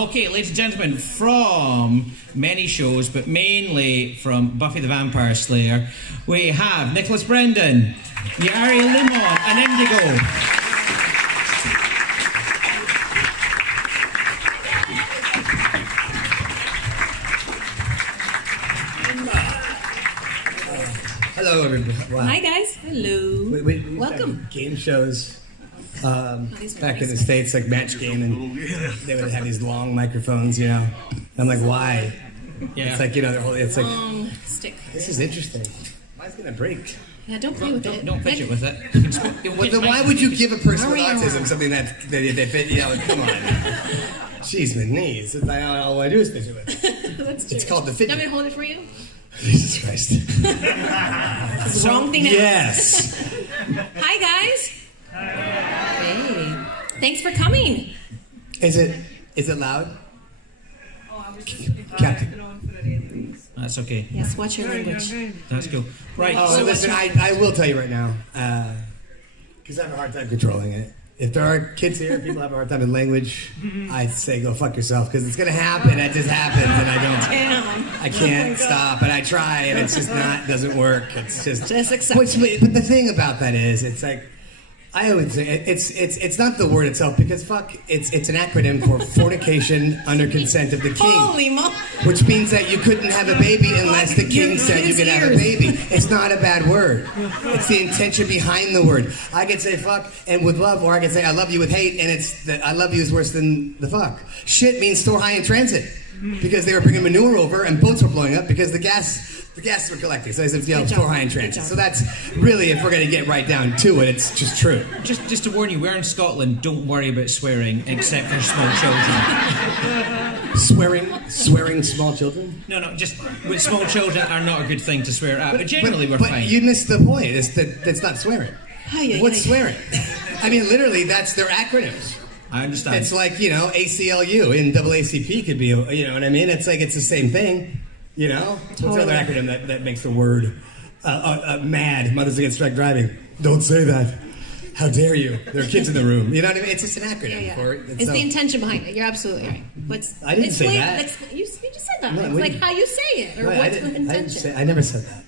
Okay, ladies and gentlemen, from many shows, but mainly from Buffy the Vampire Slayer, we have Nicolas Brendon, Iyari Limon, and Indigo. Hello, everybody. Wow. Hi, guys. Hello. We Welcome. Game shows back in the States, like Match Game, and they would have these long microphones, you know. I'm like, why? Yeah. It's like, you know, it's like, Long stick. this is interesting. Mine's gonna break. Yeah, don't play with it. Don't fidget with it. Well, then why would you give a person with autism something that fit? You know, come on. Jeez, my knees. All I do is fidget with it. That's true. It's called the fidget. Want me to hold it for you? Jesus Christ. It's the wrong thing to Yes. Hi, guys. Hey. Thanks for coming. Is it loud? Captain. That's okay. Yes, watch your language. That's cool. Right. Oh, so listen, I will tell you right now, because I have a hard time controlling it. If there are kids here, people have a hard time with language, I say go fuck yourself, because it's going to happen. It just happens, and I can't stop, and I try, and it's just doesn't work. It's just accept it. But the thing about that is, it's like, I always say, it's not the word itself, because fuck, it's an acronym for fornication under consent of the king. Holy mo! Which means that you couldn't have a baby unless the king said you could have a baby. It's not a bad word. It's the intention behind the word. I could say fuck and with love, or I could say I love you with hate, and it's the I love you is worse than the fuck. Shit means store high in transit, because they were bringing manure over and boats were blowing up because the gas were collecting. So I said, store high in transit. So that's really, if we're going to get right down to it, it's just true. Just to warn you, we're in Scotland. Don't worry about swearing, except for small children. Swearing small children? No, just with small children are not a good thing to swear at. But generally, we're fine. But you missed the point. That's not swearing. What's swearing? I mean, literally, that's their acronyms. I understand. It's like, you know, ACLU and AACP could be, you know what I mean? It's like, it's the same thing, you know? What's the other acronym that makes the word MAD, Mothers Against Drunk Driving? Don't say that. How dare you? There are kids in the room. You know what I mean? It's just an acronym for it. It's the intention behind it. You're absolutely right. I didn't say that. You just said that. No, it's like how you say it, or what's the intention. I never said that.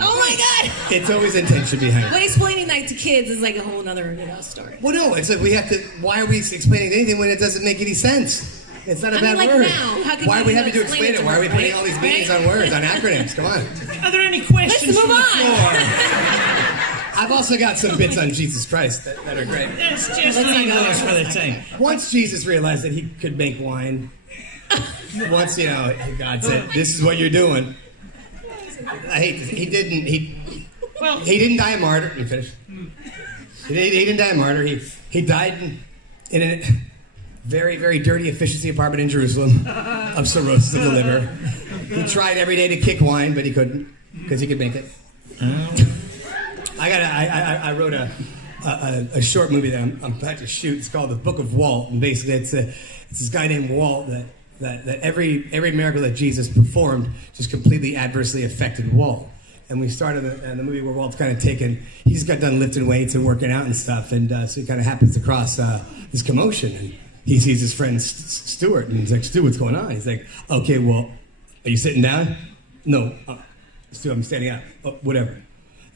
Oh my God! It's always intention behind it. But explaining that to kids is like a whole other story. Well, no, it's like we have to. Why are we explaining anything when it doesn't make any sense? It's not a bad word. Now, why are we having to explain it? Why are we putting all these meanings on words, on acronyms? Come on. Are there any questions? Let's move on. I've also got some bits on Jesus Christ that are great. Let's just leave those for the time. Once Jesus realized that he could make wine, once, you know, God said, this is what you're doing. I hate this. He didn't die a martyr. Let me finish. He didn't die a martyr. He died in a very, very dirty efficiency apartment in Jerusalem of cirrhosis of the liver. He tried every day to kick wine, but he couldn't, because he could make it. I wrote a short movie that I'm about to shoot. It's called The Book of Walt, and basically it's this guy named Walt that every miracle that Jesus performed just completely adversely affected Walt. And we started the movie where Walt's kind of he just got done lifting weights and working out and stuff, and so he kind of happens across this commotion, and he sees his friend Stuart, and he's like, Stu, what's going on? He's like, okay, well, are you sitting down? No, Stu, I'm standing up. Oh, whatever.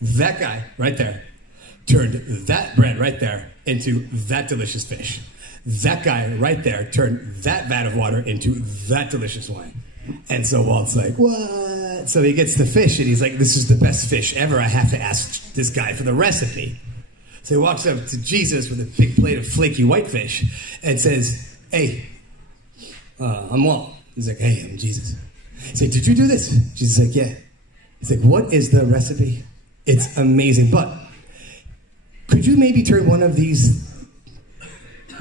That guy right there turned that bread right there into that delicious fish. That guy right there turned that vat of water into that delicious wine. And so Walt's like, what? So he gets the fish, and he's like, this is the best fish ever. I have to ask this guy for the recipe. So he walks up to Jesus with a big plate of flaky whitefish and says, hey, I'm Walt. He's like, hey, I'm Jesus. He's like, did you do this? Jesus is like, yeah. He's like, what is the recipe? It's amazing, but could you maybe turn one of these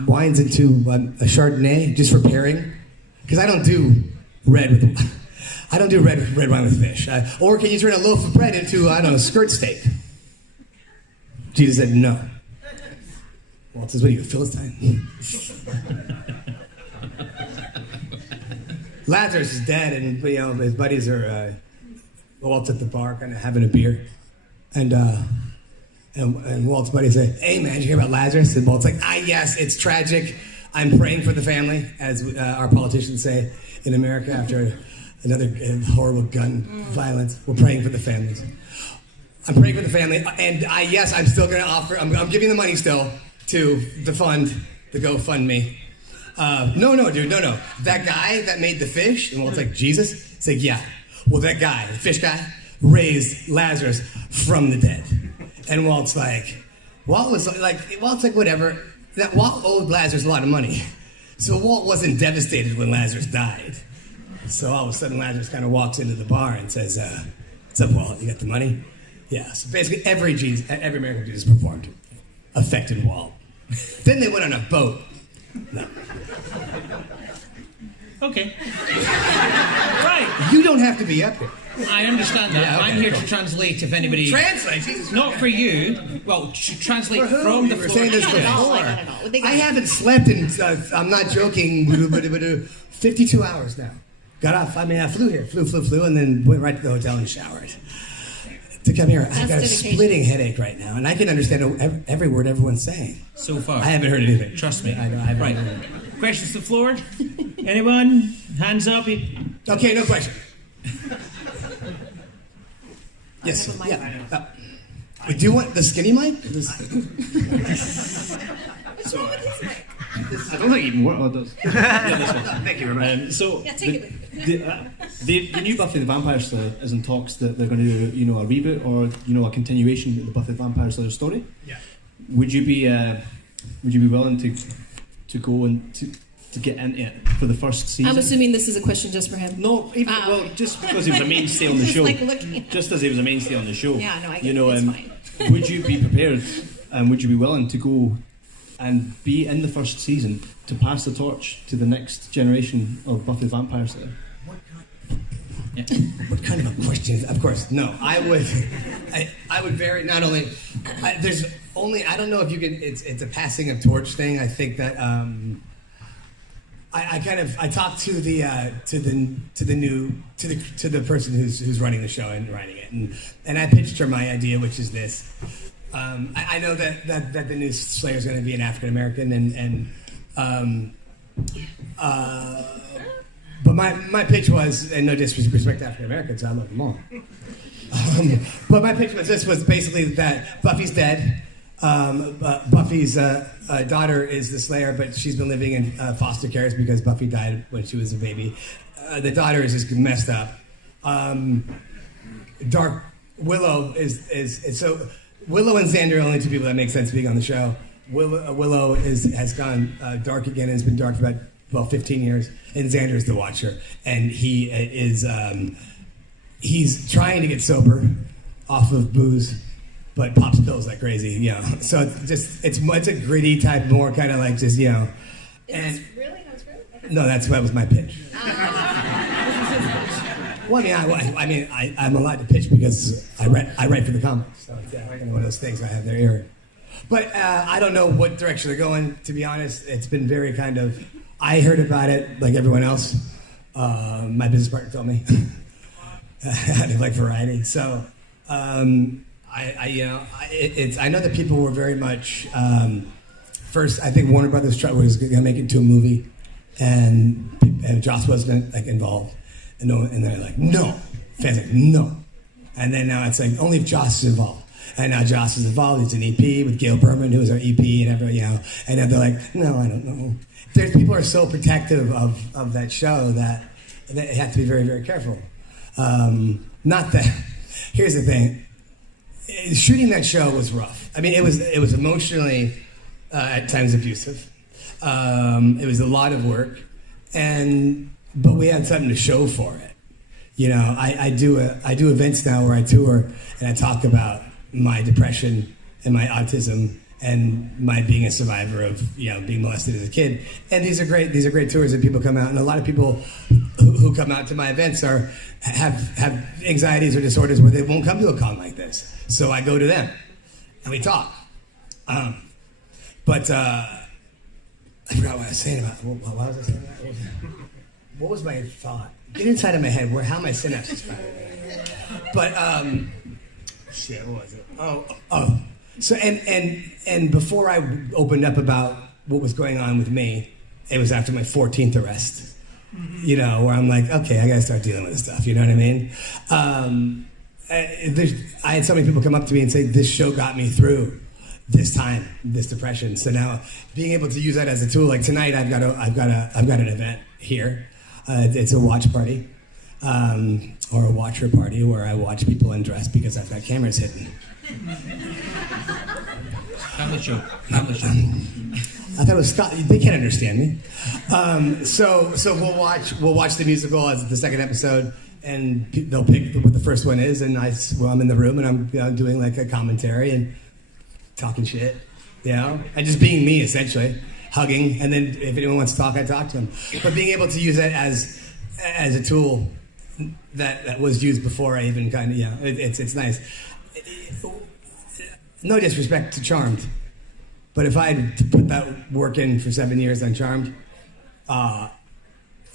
wines into a Chardonnay just for pairing? Because I don't do red wine with fish. Or can you turn a loaf of bread into, I don't know, skirt steak? Jesus said no. Walt says, what are you, a Philistine? Lazarus is dead, and you know his buddies are Walt's at the bar, kind of having a beer. And Walt's buddy said, hey man, did you hear about Lazarus? And Walt's like, yes, it's tragic. I'm praying for the family, as our politicians say in America after another horrible gun violence. We're praying for the families. I'm praying for the family, and yes, I'm still going to offer. I'm giving the money still to the fund, the GoFundMe. No, dude, no. That guy that made the fish, and Walt's like, Jesus? It's like, yeah. Well, that guy, the fish guy, raised Lazarus from the dead. And Walt's like, Walt's like, whatever. That Walt owed Lazarus a lot of money. So Walt wasn't devastated when Lazarus died. So all of a sudden, Lazarus kind of walks into the bar and says, what's up, Walt? You got the money? Yeah, so basically every American Jesus performed affected Walt. Then they went on a boat. No. Okay. Right. You don't have to be up here. I understand that. Yeah, okay, I'm here cool. to translate if anybody... Translate? Jesus. Not for you. Well, translate For who? from the You were floor. saying this I got it all, before. I got it all. They got I it. haven't slept in, I'm not joking, 52 hours now. Got off, I flew here, flew, and then went right to the hotel and showered. To come here, I've got a dedication. splitting headache right now, and I can understand every word everyone's saying. So far. I haven't heard anything. Trust me. I haven't Right. heard anything. Questions to the floor? Anyone? Hands up. Okay, no question. Yes, have a mic. yeah. Do you want the skinny mic? What's wrong with this mic? I don't think it even works. Oh, it does. Yeah, this one. Thank you very much. So Yeah, take the new Buffy the Vampire Slayer is in talks that they're going to do, a reboot or a continuation of the Buffy the Vampire Slayer story. Yeah. Would you be willing to go and to get into it for the first season? I'm assuming this is a question just for him. No, even, Oh. well, just because he was a mainstay on the Just show. like looking. Just as he was a mainstay on the show. Yeah, no, I get it. It's fine. Would you be prepared and would you be willing to go and be in the first season to pass the torch to the next generation of Buffy the Vampire Slayer? Yeah. What kind of a question? Of course, no. I would very not only. There's only. I don't know if you can. It's a passing of torch thing. I think that. I talked to the person who's running the show and writing it, and I pitched her my idea, which is this. I know that the new Slayer is going to be an African American, but my pitch was, and no disrespect to African Americans, I love them all. But my pitch was basically that Buffy's dead. Buffy's daughter is the Slayer, but she's been living in foster care because Buffy died when she was a baby. The daughter is just messed up. Dark Willow is so. Willow and Xander are the only two people that make sense being on the show. Willow has gone dark again and has been dark for about 15 years, and Xander is the Watcher, and he is he's trying to get sober off of booze, but pops pills like crazy, So it's a gritty type, more kind of like just Is this really? That's really? Okay. No, that was my pitch. Well, I'm allowed to pitch because I write for the comics, so it's one of those things I have their ear. But I don't know what direction they're going. To be honest, it's been very kind of. I heard about it like everyone else. My business partner told me. I like variety, so I know that people were very much. First, I think Warner Brothers was going to make it into a movie, and Joss wasn't involved. And they're like, no. Fans like, no. And then now it's like, only if Joss is involved. And now Joss is involved. He's an EP with Gail Berman, who was our EP and everything, And then they're like, no, I don't know. People are so protective of that show that they have to be very, very careful. Not that. Here's the thing. Shooting that show was rough. It was emotionally, at times, abusive. It was a lot of work. But we had something to show for it. I do events now where I tour and I talk about my depression and my autism and my being a survivor of being molested as a kid. And these are great tours, and people come out, and a lot of people who come out to my events have anxieties or disorders where they won't come to a con like this. So I go to them and we talk. But I forgot what I was saying about. What was I saying about? What was my thought? Get inside of my head. How my synapses firing? But shit, what was it? So and before I opened up about what was going on with me, it was after my 14th arrest, you know, where I'm like, okay, I gotta start dealing with this stuff, you know what I mean? I had so many people come up to me and say, this show got me through this time, this depression. So now being able to use that as a tool, like tonight I've got an event here. It's a watch party, or a watcher party where I watch people undress because I've got cameras hidden. Family show. I thought it was Scott. They can't understand me. So we'll watch the musical as the second episode, and they'll pick what the first one is, and I'm in the room and I'm doing like a commentary and talking shit, you know, and just being me essentially, hugging, and then if anyone wants to talk, I talk to them. But being able to use it as a tool that was used before I even kind of, you know, it's nice. No disrespect to Charmed, but if I had to put that work in for 7 years on Charmed,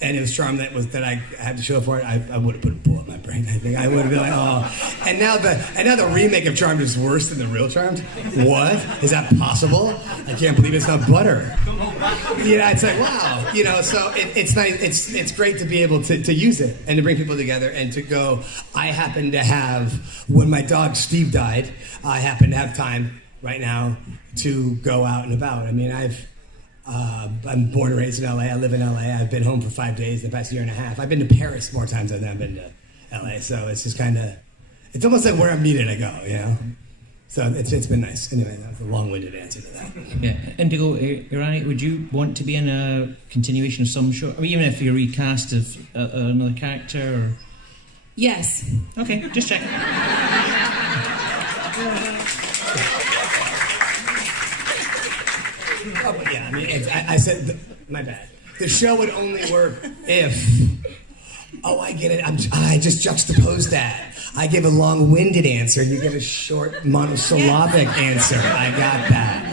and it was Charmed that I had to show for it, I would have put a bullet in my brain. I think I would have been like, oh. And now the remake of Charmed is worse than the real Charmed. What? Is that possible? I can't believe it's not butter. You know, it's like, wow. You know, so it's nice. It's great to be able to use it and to bring people together and to go. I happen to have, when my dog Steve died, I happen to have time right now to go out and about. I mean, I'm born and raised in LA. I live in LA. I've been home for 5 days the past year and a half. I've been to Paris more times than I've been to LA. So it's just kind of, it's almost like where I'm needed, I go, you know? So it's been nice. Anyway, that was a long-winded answer to that. Yeah. Indigo, Iyari, would you want to be in a continuation of some show? I mean, even if you're recast of another character? Or... Yes. Okay, just checking. Oh, but yeah, I mean, I said, my bad. The show would only work if, oh, I get it. I just juxtaposed that. I give a long-winded answer, you give a short monosyllabic answer. I got that.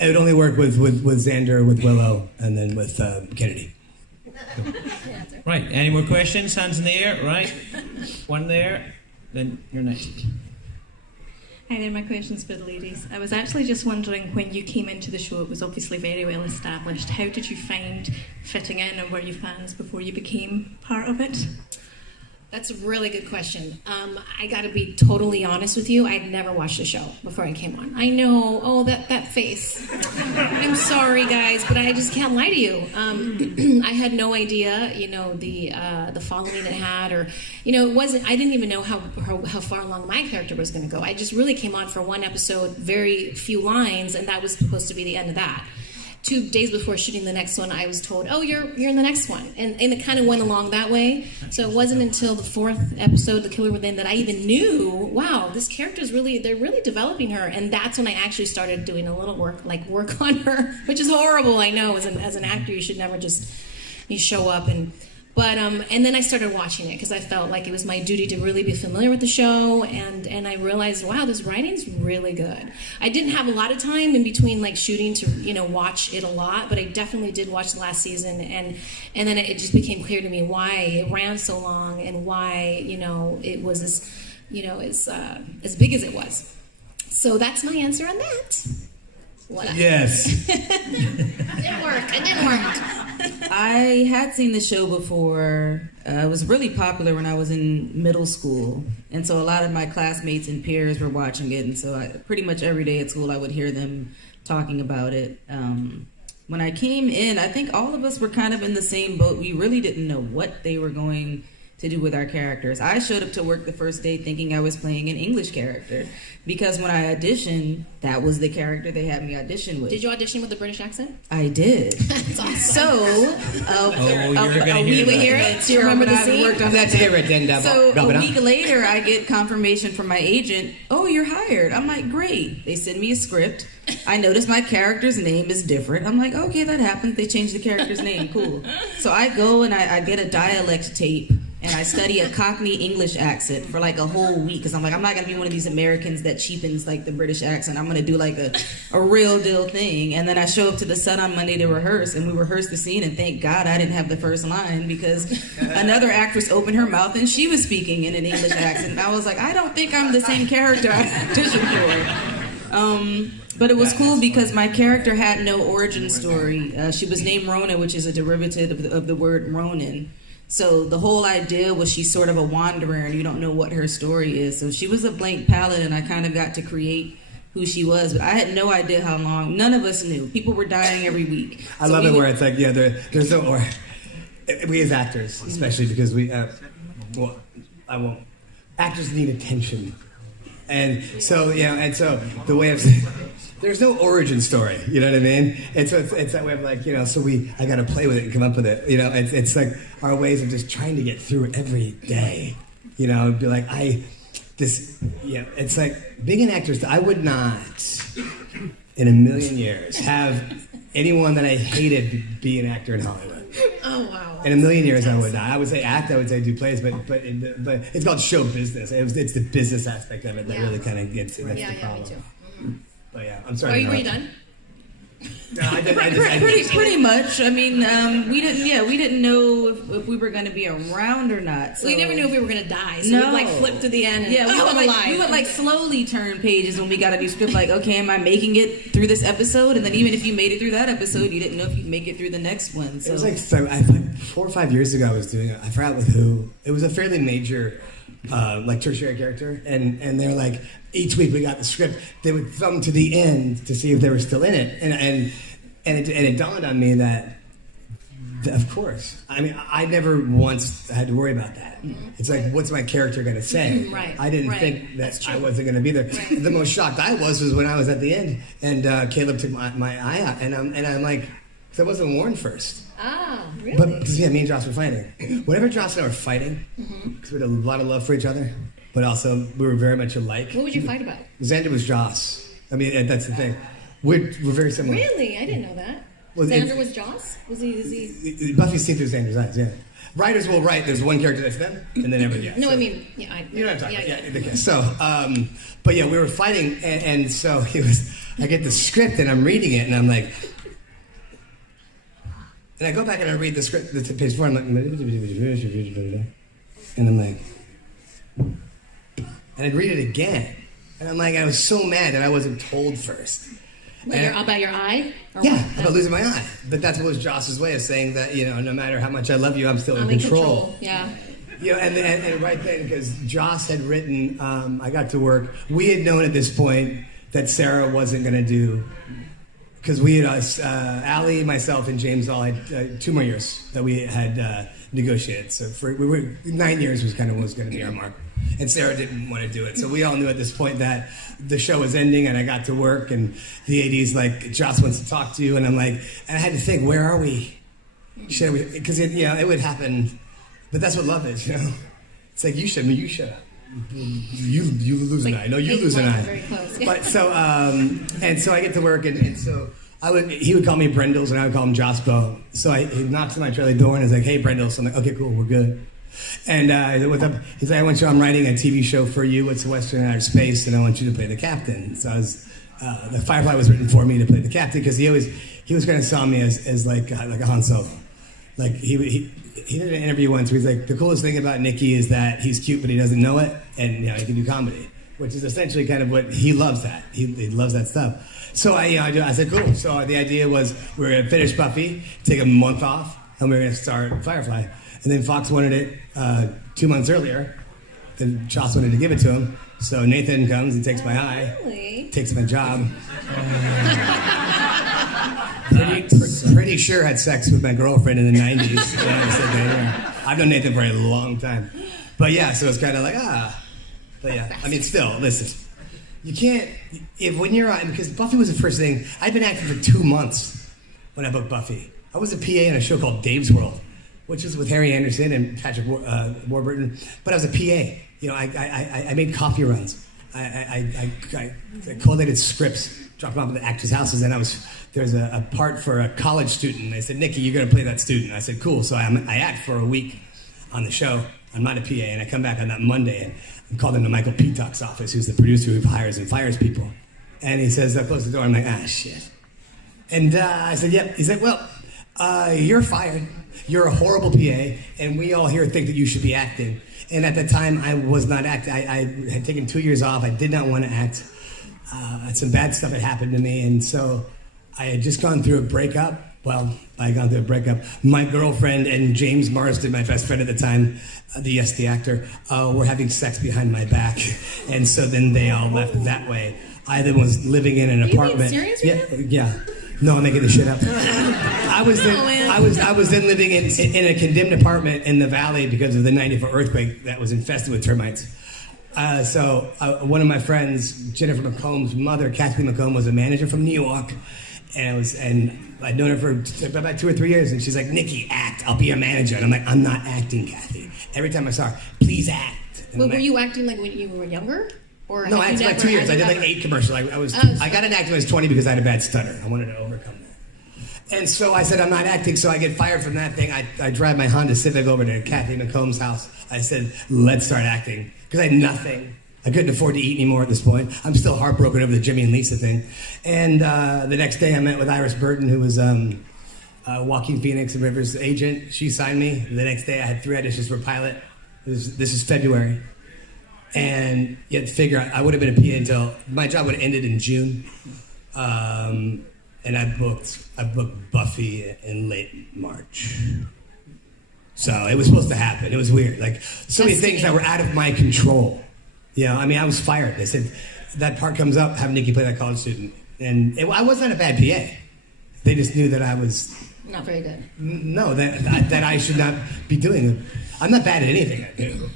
It would only work with Xander, with Willow, and then with Kennedy. Right, any more questions? Hands in the air, right? One there, then you're next. Hi there, my question's for the ladies. I was actually just wondering, when you came into the show, it was obviously very well established. How did you find fitting in, and were you fans before you became part of it? That's a really good question. I got to be totally honest with you. I'd never watched the show before I came on. I know. Oh, that face. I'm sorry, guys, but I just can't lie to you. I had no idea, you know, the following it had, or, you know, it wasn't. I didn't even know how far along my character was going to go. I just really came on for one episode, very few lines, and that was supposed to be the end of that. 2 days before shooting the next one, I was told, oh, you're in the next one. And it kind of went along that way. So it wasn't until the 4th episode, The Killer Within, that I even knew, wow, this character is they're really developing her. And that's when I actually started doing a little work on her, which is horrible, I know. As an actor, you should never just, you show up But and then I started watching it because I felt like it was my duty to really be familiar with the show, and I realized, wow, this writing's really good. I didn't have a lot of time in between like shooting to, you know, watch it a lot, but I definitely did watch the last season, and then it just became clear to me why it ran so long and why, you know, it was as, you know, as big as it was. So that's my answer on that. Yes. It didn't work. I had seen the show before. It was really popular when I was in middle school. And so a lot of my classmates and peers were watching it. And so pretty much every day at school I would hear them talking about it. When I came in, I think all of us were kind of in the same boat. We really didn't know what they were going to do with our characters. I showed up to work the first day thinking I was playing an English character, because when I auditioned, that was the character they had me audition with. Did you audition with a British accent? I did. That's awesome. So, you would hear it? Do you remember the scene? Worked on that today. So a week later, I get confirmation from my agent, oh, you're hired. I'm like, great. They send me a script. I notice my character's name is different. I'm like, okay, that happens. They changed the character's name. Cool. So I go and I get a dialect tape, and I study a Cockney English accent for like a whole week, because I'm like, I'm not going to be one of these Americans that cheapens like the British accent. I'm going to do like a real deal thing. And then I show up to the set on Monday to rehearse, and we rehearsed the scene, and thank God I didn't have the first line, because another actress opened her mouth and she was speaking in an English accent. And I was like, I don't think I'm the same character I auditioned for. But it was cool because my character had no origin story. She was named Rona, which is a derivative of the word Ronin. So the whole idea was she's sort of a wanderer and you don't know what her story is. So she was a blank palette and I kind of got to create who she was. But I had no idea how long. None of us knew. People were dying every week. I love it where it's like, yeah, there's no... Or, we as actors, especially because we... well, I won't. Actors need attention. And so, and so the way of saying... There's no origin story, you know what I mean? And so it's that way of like, so I got to play with it and come up with it. It's like our ways of just trying to get through every day. Be like, it's like being an actor. I would not, in a million years, have anyone that I hated be an actor in Hollywood. Oh, wow. In a million years, I would not. I would say act, I would say do plays, but it's called show business. It's the business aspect of it that really kind of gets it. That's the problem. Me too. Mm-hmm. But yeah, I'm sorry. Were you done? No, I did. Pretty much. I mean, we didn't know if we were going to be around or not. So. We never knew if we were going to die. So no. we'd flip to the end. And, we would slowly turn pages when we got a new script. Like, okay, am I making it through this episode? And then even if you made it through that episode, you didn't know if you'd make it through the next one. So. It was like 4 or 5 years ago. I was doing it. I forgot with who. It was a fairly major. Tertiary character, and they're like, each week we got the script, they would thumb to the end to see if they were still in it, and it dawned on me that of course, I mean, I never once had to worry about that. It's like, what's my character going to say? Right. I didn't think that I wasn't going to be there. Right. The most shocked I was when I was at the end, and Caleb took my eye out, and I'm like, because I wasn't warned first. Ah, really? But because me and Joss were fighting. Whenever Joss and I were fighting, because we had a lot of love for each other, but also we were very much alike. What would you fight about? Xander was Joss. I mean, that's the thing. We're very similar. Really? I didn't know that. Well, Xander was Joss? Was he? Buffy seen through Xander's eyes, yeah. Writers will write, there's one character that's them, and then everybody else. No, so. I mean, you know what I'm talking about. Yeah. So, but yeah, we were fighting, and so I get the script, and I'm reading it, and I'm like, and I go back and I read the script, the page 4, I'm like, and I'm like, and I'd read it again, and I'm like, I was so mad that I wasn't told first. About your eye? About losing my eye. But that's what was Joss's way of saying that, no matter how much I love you, I'm still in control. Yeah. And right then, because Joss had written, I got to work, we had known at this point that Sarah wasn't going to do, because we had, Allie, myself, and James all had 2 more years that we had negotiated. So 9 years was kind of what was going to be our mark. And Sarah didn't want to do it. So we all knew at this point that the show was ending and I got to work and the AD's like, Joss wants to talk to you. And I'm like, and I had to think, where are we? Because it would happen. But that's what love is, It's like, you shut up. You lose an eye. No, you lose an eye. Very close. But so, and so I get to work and so he would call me Brendels and I would call him Jospo. So he knocks on my trailer door and is like, hey, Brendels. I'm like, okay, cool, we're good. And what's up? He's like, I'm writing a TV show for you. It's Western Outer Space, and I want you to play the captain. So the Firefly was written for me to play the captain because he was going to sell me as like a Han Solo. Like he did an interview once where he's like, the coolest thing about Nicky is that he's cute, but he doesn't know it, and he can do comedy, which is essentially kind of what he loves. That he loves that stuff. So I said, cool. So the idea was we were going to finish Buffy, take a month off, and we were going to start Firefly. And then Fox wanted it 2 months earlier. Then Joss wanted to give it to him. So Nathan comes and takes my eye, takes my job. Pretty sure had sex with my girlfriend in the 90s. I've known Nathan for a long time. But yeah, so it's kind of like, But yeah, I mean, still, listen. You can't, when you're on, because Buffy was the first thing. I'd been acting for 2 months when I booked Buffy. I was a PA in a show called Dave's World, which was with Harry Anderson and Patrick Warburton. But I was a PA. I made coffee runs. I collated scripts, dropped them off at the actors' houses, and there was a part for a college student. They said, Nicky, you're going to play that student. I said, cool. So I act for a week on the show. I'm not a PA, and I come back on that Monday, and I'm called into Michael Peacock's office, who's the producer who hires and fires people. And he says, close the door. I'm like, shit. And I said, yep. He said, well, you're fired. You're a horrible PA, and we all here think that you should be acting. And at the time, I was not acting. I had taken 2 years off. I did not want to act. some bad stuff had happened to me, and so I had just gone through a breakup. Well, I had gone through a breakup. My girlfriend and James Marsden, my best friend at the time, the actor, were having sex behind my back, and so then they all left that way. I then was living in an apartment. Are you being serious right now? Yeah. No, I'm making this shit up. I was then living in a condemned apartment in the valley because of the 94 earthquake that was infested with termites. So one of my friends, Jennifer McComb's mother, Kathy McComb, was a manager from New York, and I'd known her for about 2 or 3 years, and she's like, "Nikki, act. I'll be your manager." And I'm like, "I'm not acting, Kathy." Every time I saw her, "Please act." Well, were you acting like when you were younger? Or no, I acted like 2 years. I did like 8 commercials. I got into acting when I was 20 because I had a bad stutter. I wanted to overcome that. And so I said, I'm not acting, so I get fired from that thing. I drive my Honda Civic over to Kathy McComb's house. I said, let's start acting. Because I had nothing. I couldn't afford to eat anymore at this point. I'm still heartbroken over the Jimmy and Lisa thing. And the next day I met with Iris Burton, who was Joaquin Phoenix and Rivers' agent. She signed me. The next day I had 3 auditions for a pilot. This is February. And you have to figure, I would have been a PA until my job would have ended in June, and I booked Buffy in late March. So it was supposed to happen. It was weird, like so many things that were out of my control. You know, I mean, I was fired. They said that part comes up, have Nikki play that college student, and I wasn't a bad PA. They just knew that I was not very good. No, that I should not be doing it. I'm not bad at anything I do.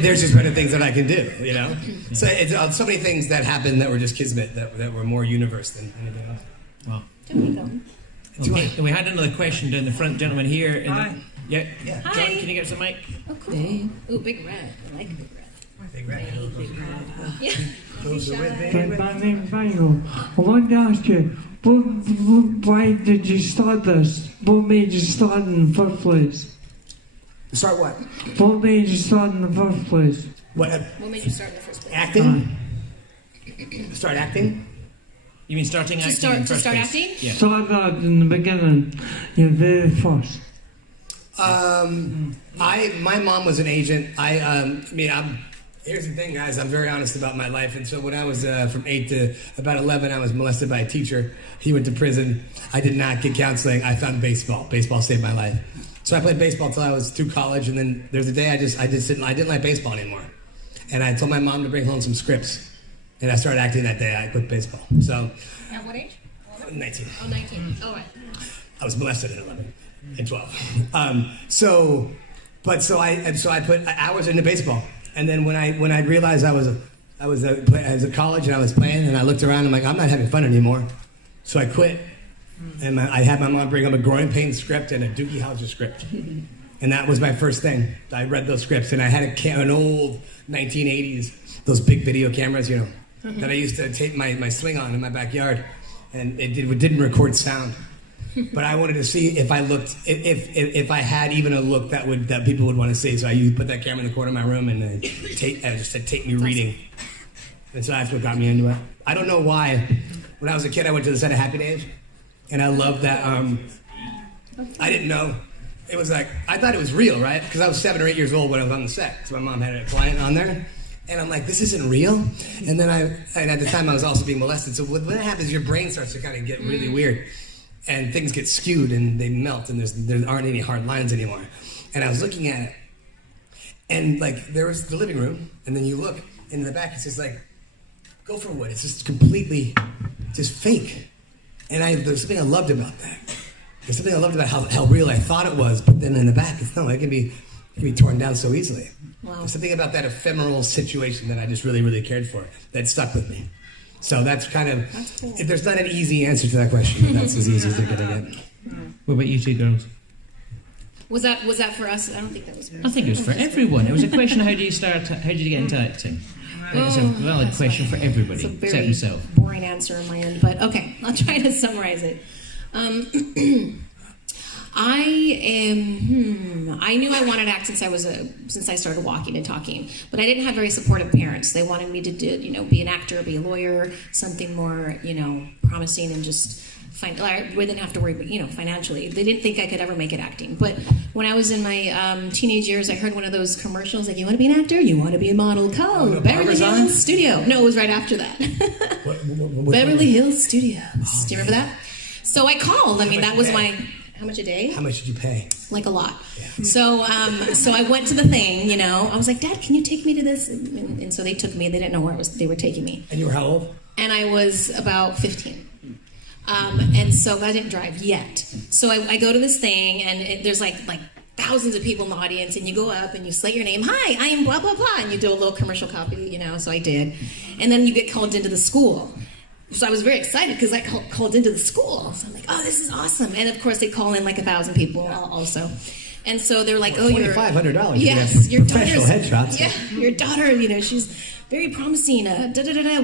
There's just better things that I can do, you know? So it's so many things that happened that were just kismet, that were more universe than anything else. Wow. Okay. And we had another question down the front, gentleman here. Hi. Yeah. Hi. John, can you get us a mic? Oh, cool. Hey. Ooh, big red. I like big red. Big red. Yeah. My name's Michael. I wanted to ask you, why did you start this? What made you start in the first place? Start what? What made you start in the first place? What made you start in the first place? Acting? Start acting? You mean starting acting in the first start place? acting? Yeah. Start out in the beginning, your very first. My mom was an agent. Here's the thing, guys. I'm very honest about my life. And so when I was from 8 to about 11, I was molested by a teacher. He went to prison. I did not get counseling. I found baseball. Baseball saved my life. So I played baseball till I was through college, and then there's a day I didn't like baseball anymore. And I told my mom to bring home some scripts. And I started acting that day. I quit baseball. So. At what age? 19. Oh, 19. Oh, right. I was molested at 11 and 12. So I put hours into baseball. And then when I realized I was at college and I was playing, and I looked around, I'm like, I'm not having fun anymore. So I quit. And I had my mom bring up a growing pains script and a Doogie Howser script. And that was my first thing. I read those scripts, and I had an old 1980s, those big video cameras, you know, that I used to tape my swing on in my backyard. And it didn't record sound. But I wanted to see if I looked, if I had even a look that people would want to see. So I put that camera in the corner of my room, and I just said, "Take me reading." And so that's what got me into it. I don't know why. When I was a kid, I went to the set of Happy Days. And I loved that. I didn't know. It was like, I thought it was real, right? Because I was 7 or 8 years old when I was on the set. So my mom had a client on there. And I'm like, this isn't real? And then and at the time I was also being molested. So when that happens, your brain starts to kind of get really weird. And things get skewed and they melt, and there aren't any hard lines anymore. And I was looking at it. And like, there was the living room. And then you look in the back, it's just like, gopher wood. It's just completely just fake. And there's something I loved about that. There's something I loved about how real I thought it was, but then in the back, it can be torn down so easily. Wow. There's something about that ephemeral situation that I just really, really cared for that stuck with me. So that's kind of, cool. There's not an easy answer to that question, but that's as easy as they're going to get. What about you two girls? Was that for us? I don't think that was for us. I think it was for everyone. It was a question, how did you get into acting? I think it's a valid question for everybody, It's a except very yourself. boring answer on my end, but okay, I'll try to summarize it. I knew I wanted to act since I started walking and talking, but I didn't have very supportive parents. They wanted me to be an actor, be a lawyer, something more, promising and just we didn't have to worry, you know, financially. They didn't think I could ever make it acting. But when I was in my teenage years, I heard one of those commercials like, "You want to be an actor? You want to be a model? Call Beverly Hills Studio." No, it was right after that. Beverly Hills Studios. Do you remember that? So I called. I mean, that was my. How much a day? How much did you pay? Like a lot. Yeah. So I went to the thing, you know. I was like, "Dad, can you take me to this?" And so they took me. They didn't know where they were taking me. And you were how old? And I was about 15. And so I didn't drive yet. So I go to this thing, and there's like thousands of people in the audience, and you go up and you say your name. "Hi, I am blah, blah, blah." And you do a little commercial copy, you know, so I did. And then you get called into the school. So I was very excited because I called into the school. So I'm like, "Oh, this is awesome." And of course they call in like 1,000 people also. And so they're like, "Oh, you're $2,500. Yes, your professional daughter's headshots. Yeah, your daughter, you know, she's very promising.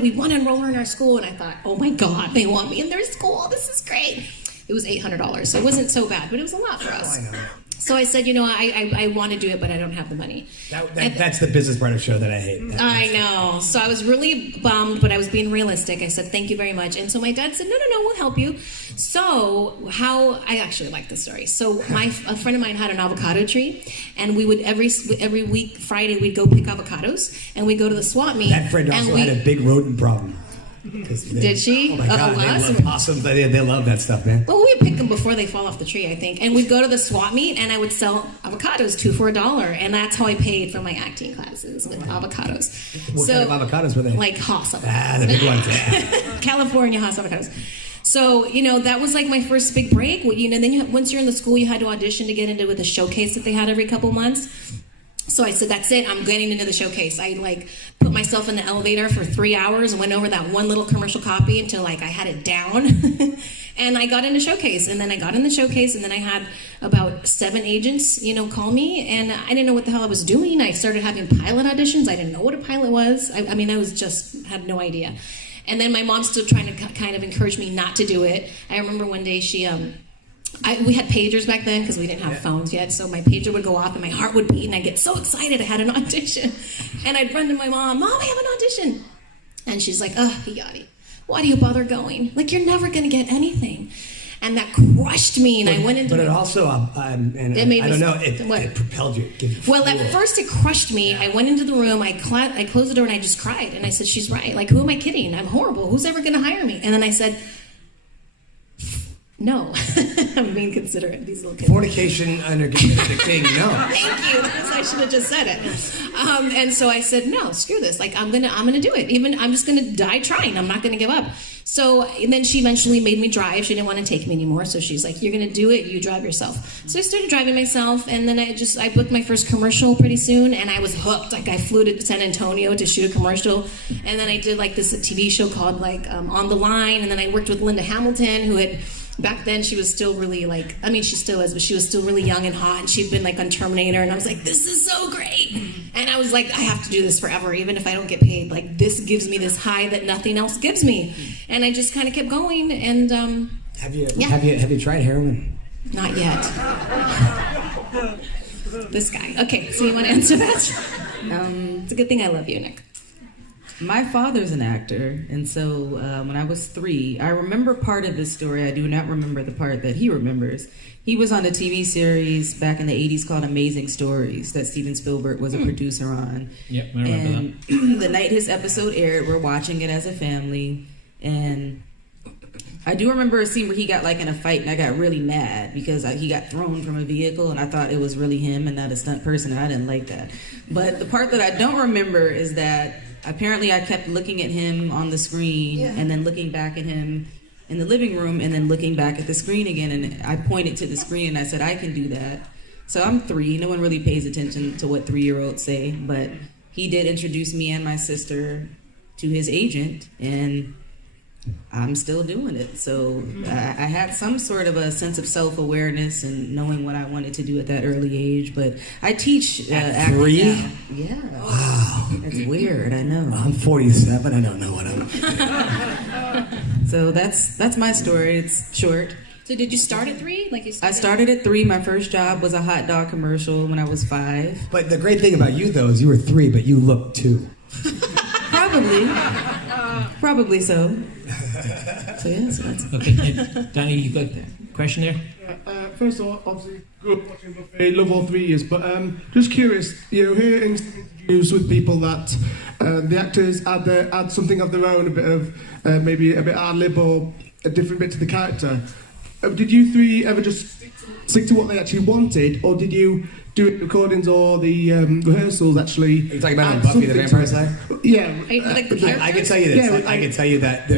We want to enroll her in our school." And I thought, "Oh my God, they want me in their school. This is great." It was $800, so it wasn't so bad, but it was a lot for us. Oh, I know. So I said, "You know, I want to do it, but I don't have the money." That's the business part of the show that I hate. I know. So I was really bummed, but I was being realistic. I said, "Thank you very much." And so my dad said, No, we'll help you." So I actually like this story. So a friend of mine had an avocado tree, and we would every week, Friday, we'd go pick avocados, and we'd go to the swap meet. That friend also had a big rodent problem. Did she? Oh my God, they love possums. They love that stuff, man. Well, we would pick them before they fall off the tree, I think. And we'd go to the swap meet, and I would sell avocados 2 for $1. And that's how I paid for my acting classes, with avocados. What kind of avocados were they? Like Haas avocados. The big ones, yeah. California Haas avocados. So, you know, that was like my first big break. You know, then once you're in the school, you had to audition to get into with a showcase that they had every couple months. So I said, "That's it, I'm getting into the showcase." I put myself in the elevator for 3 hours and went over that one little commercial copy until I had it down. And I got into showcase, and then I got in the showcase, and then I had about 7 agents, you know, call me, and I didn't know what the hell I was doing. I started having pilot auditions. I didn't know what a pilot was. I mean, had no idea. And then my mom's still trying to kind of encourage me not to do it. I remember one day we had pagers back then because we didn't have phones yet, so my pager would go off and my heart would beat and I'd get so excited I had an audition. And I'd run to my mom, "Mom, I have an audition." And she's like, "Oh, Iyari, why do you bother going? Like, you're never going to get anything." And that crushed me, and I went into... But it also, it propelled you. Well, at first it crushed me. I went into the room, I closed the door, and I just cried. And I said, "She's right. Like, who am I kidding? I'm horrible. Who's ever going to hire me?" And then I said... No. I'm being considerate. These little kids. Fornication under the king, no. Thank you. I should have just said it. And so I said, "No, screw this. Like, I'm gonna do it. Even I'm just gonna die trying. I'm not gonna give up." So and then she eventually made me drive. She didn't want to take me anymore. So she's like, "You're gonna do it. You drive yourself." So I started driving myself, and then I booked my first commercial pretty soon, and I was hooked. Like, I flew to San Antonio to shoot a commercial, and then I did this TV show called On the Line, and then I worked with Linda Hamilton, who had. Back then, she was still really she still is, but she was still really young and hot, and she'd been on Terminator, and I was like, "This is so great." And I was like, "I have to do this forever, even if I don't get paid. Like, this gives me this high that nothing else gives me." And I just kind of kept going, and Have you tried heroin? Not yet. This guy. Okay, so you want to answer that? It's a good thing I love you, Nick. My father's an actor, and so when I was 3, I remember part of this story. I do not remember the part that he remembers. He was on a TV series back in the 80s called Amazing Stories that Steven Spielberg was a producer on. Yep, I remember that. The night his episode aired, we're watching it as a family, and I do remember a scene where he got in a fight, and I got really mad because he got thrown from a vehicle, and I thought it was really him and not a stunt person, and I didn't like that. But the part that I don't remember is that apparently I kept looking at him on the screen and then looking back at him in the living room and then looking back at the screen again, and I pointed to the screen and I said, "I can do that." So I'm 3. No one really pays attention to what 3-year-olds say, but he did introduce me and my sister to his agent, and I'm still doing it. So I had some sort of a sense of self-awareness and knowing what I wanted to do at that early age. But I teach at 3? Now. Yeah. Wow. That's weird, I know. I'm 47. I don't know what I'm... So that's my story. It's short. So did you start at 3? I started at 3. My first job was a hot dog commercial when I was 5. But the great thing about you, though, is you were 3, but you looked 2. Probably so. So that's Okay, Danny, you got a question there? Yeah, first of all, obviously, grew up watching Buffy, love all 3 years, but just curious, hearing some interviews with people that the actors add something of their own, a bit of maybe a bit ad lib or a different bit to the character. Did you three ever just stick to what they actually wanted, or did you do it recordings or the rehearsals actually? Are you talking about on Buffy the Vampire Slayer? Yeah. I can tell you this. I can tell you that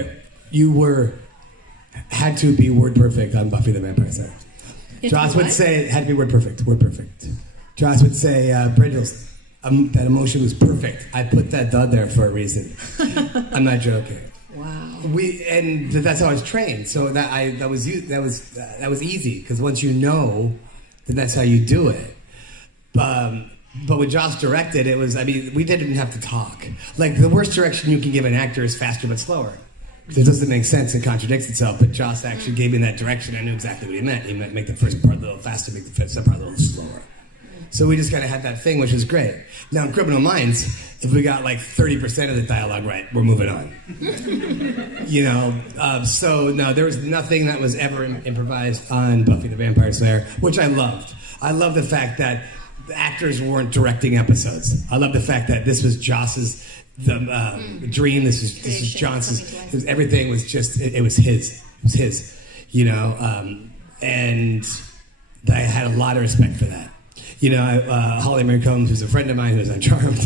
you had to be word perfect on Buffy the Vampire Slayer. Joss would say it had to be word perfect. Joss would say, Bridgels, that emotion was perfect. I put that dud there for a reason. I'm not joking. Wow. And that's how I was trained. So that was easy, because once you know, then that's how you do it. But when Joss directed, we didn't have to talk. Like, the worst direction you can give an actor is faster but slower. Because it doesn't make sense and contradicts itself, but Joss actually gave me that direction. I knew exactly what he meant. He meant make the first part a little faster, make the second part a little slower. So we just kind of had that thing, which was great. Now, in Criminal Minds, if we got like 30% of the dialogue right, we're moving on. So no, there was nothing that was ever improvised on Buffy the Vampire Slayer, which I loved. I love the fact that the actors weren't directing episodes. I love the fact that this was Joss's dream. This is Johnson's. Everything was just it was his. It was his. And I had a lot of respect for that. Holly Marie Combs, who's a friend of mine, who's on Charmed.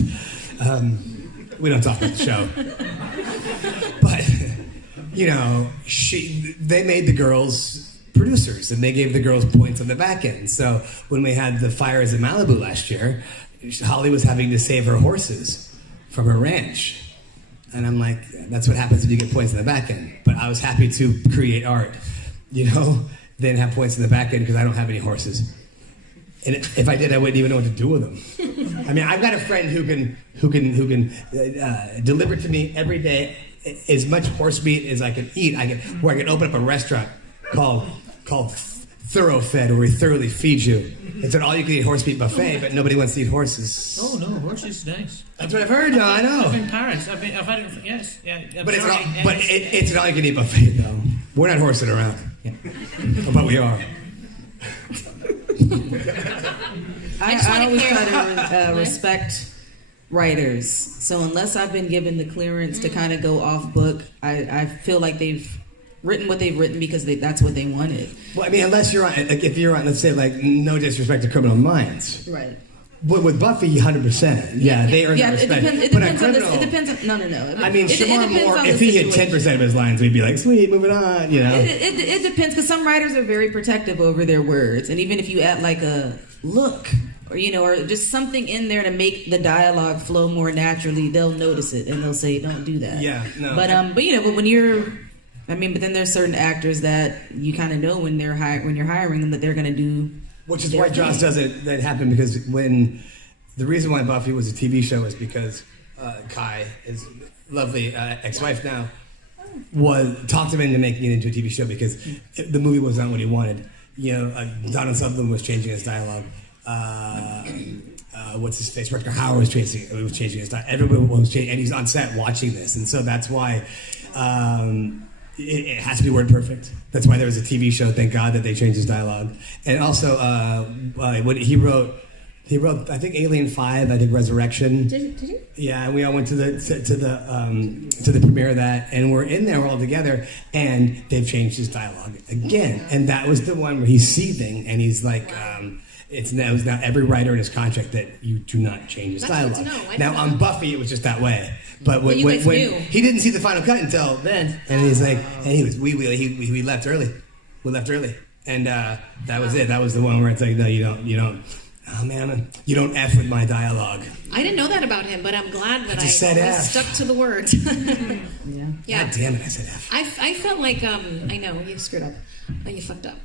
We don't talk about the show, but they made the girls producers, and they gave the girls points on the back end. So when we had the fires in Malibu last year, Holly was having to save her horses from her ranch. And I'm like, that's what happens when you get points in the back end. But I was happy to create art, then have points in the back end because I don't have any horses. And if I did, I wouldn't even know what to do with them. I mean, I've got a friend who can deliver to me every day as much horse meat as I can eat. Where I can open up a restaurant called Thoroughfed, where we thoroughly feed you. It's an all-you-can-eat horse meat buffet, but nobody wants to eat horses. Oh no, horses nice. That's what I've heard. No, I know. I've been in Paris. I've had it. Yes, yeah. But it's an all-you-can-eat buffet, though. We're not horsing around. Yeah. But we are. I always try to respect writers. So unless I've been given the clearance to kind of go off book, I feel like they've written what they've written because that's what they wanted. Well, I mean, unless you're on, like, if you're on, let's say, like, no disrespect to Criminal Minds. Right. But with Buffy, 100%. Yeah, they earn that respect. It depends on, no. I mean, Shamar Moore, if he hit 10% of his lines, we'd be like, sweet, moving on, It depends, because some writers are very protective over their words. And even if you add, like, a look, or just something in there to make the dialogue flow more naturally, they'll notice it, and they'll say, don't do that. Yeah, no. But when you're... but then there's certain actors that you kind of know when you're hiring them that they're going to do. Which is why Joss does it. That happened because the reason why Buffy was a TV show is because Kai, his lovely ex-wife now, talked him into making it into a TV show because the movie was not what he wanted. Donald Sutherland was changing his dialogue. What's his face? Rutger Hauer was changing his dialogue. Everyone was changing, and he's on set watching this, and so that's why. It has to be word perfect. That's why there was a TV show. Thank God that they changed his dialogue. And also, when he wrote, I think Alien 5, I think Resurrection. Did you? Yeah, and we all went to the premiere of that, and we're in there all together, and they've changed his dialogue again. And that was the one where he's seething, and he's like, it's now every writer in his contract that you do not change his dialogue. Now on Buffy, it was just that way. But when he didn't see the final cut until then, and he's like, and we left early. We left early, and that was it. That was the one where it's like, no, you don't. Oh man, you don't F with my dialogue. I didn't know that about him, but I'm glad that I stuck to the words. Yeah. God damn it, I said F. I felt like I know you screwed up. You fucked up.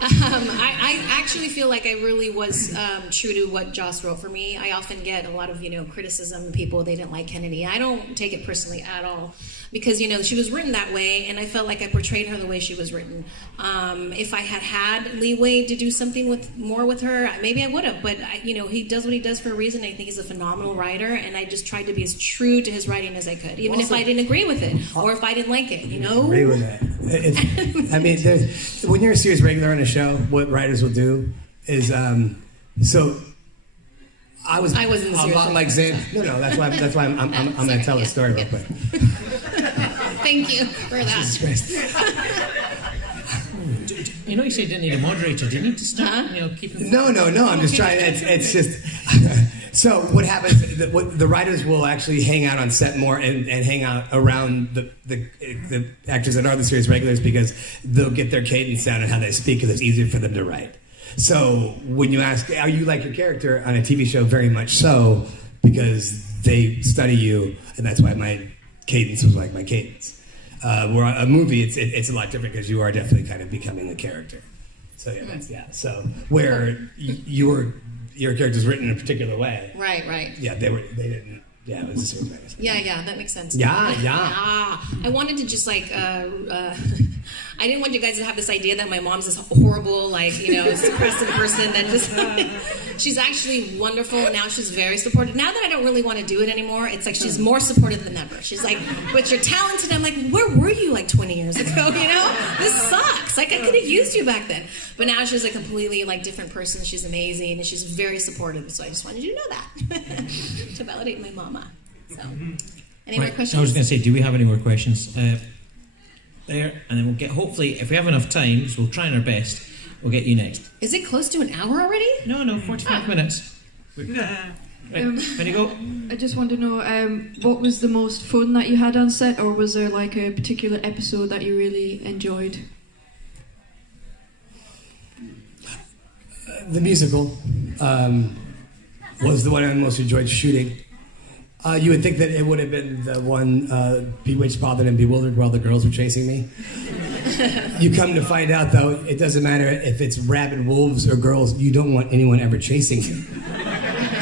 I actually feel like I really was true to what Joss wrote for me. I often get a lot of, criticism. People, they didn't like Kennedy. I don't take it personally at all because, she was written that way and I felt like I portrayed her the way she was written. If I had leeway to do something more with her, maybe I would have. But, he does what he does for a reason. I think he's a phenomenal writer and I just tried to be as true to his writing as I could, even if I didn't agree with it or if I didn't like it, Agree with that. When you're a series regular on a show, what writers will do is I wasn't a lot like Xander. No, that's why I'm going to tell the story real quick. Thank you for that. Jesus Christ. You said you didn't need a moderator. Do you need to start, keeping... No. I'm just trying. It's just... So what happens, the writers will actually hang out on set more and hang out around the actors that are the series regulars because they'll get their cadence down and how they speak because it's easier for them to write. So when you ask, are you like your character on a TV show? Very much so, because they study you, and that's why my cadence was like my cadence. Where a movie, it's a lot different because you are definitely kind of becoming the character. So So where your character's written in a particular way. Right. Yeah, they didn't. Yeah, it was a series magazine. Yeah, that makes sense. Yeah. I wanted to just I didn't want you guys to have this idea that my mom's this horrible, suppressive person that just, she's actually wonderful and now she's very supportive. Now that I don't really want to do it anymore, it's like she's more supportive than ever. She's like, but you're talented. I'm like, where were you 20 years ago, This sucks. I could have used you back then. But now she's a completely different person. She's amazing and she's very supportive. So I just wanted you to know that to validate my mama. So, any more questions? I was going to say, do we have any more questions? There, and then we'll get, hopefully, if we have enough time, so we'll try our best, we'll get you next. Is it close to an hour already? No, 45 minutes. Right, when you go. I just want to know, what was the most fun that you had on set, or was there a particular episode that you really enjoyed? The musical was the one I most enjoyed shooting. You would think that it would have been the one Bewitched, Bothered, and Bewildered while the girls were chasing me. You come to find out, though, it doesn't matter if it's rabid wolves or girls. You don't want anyone ever chasing you.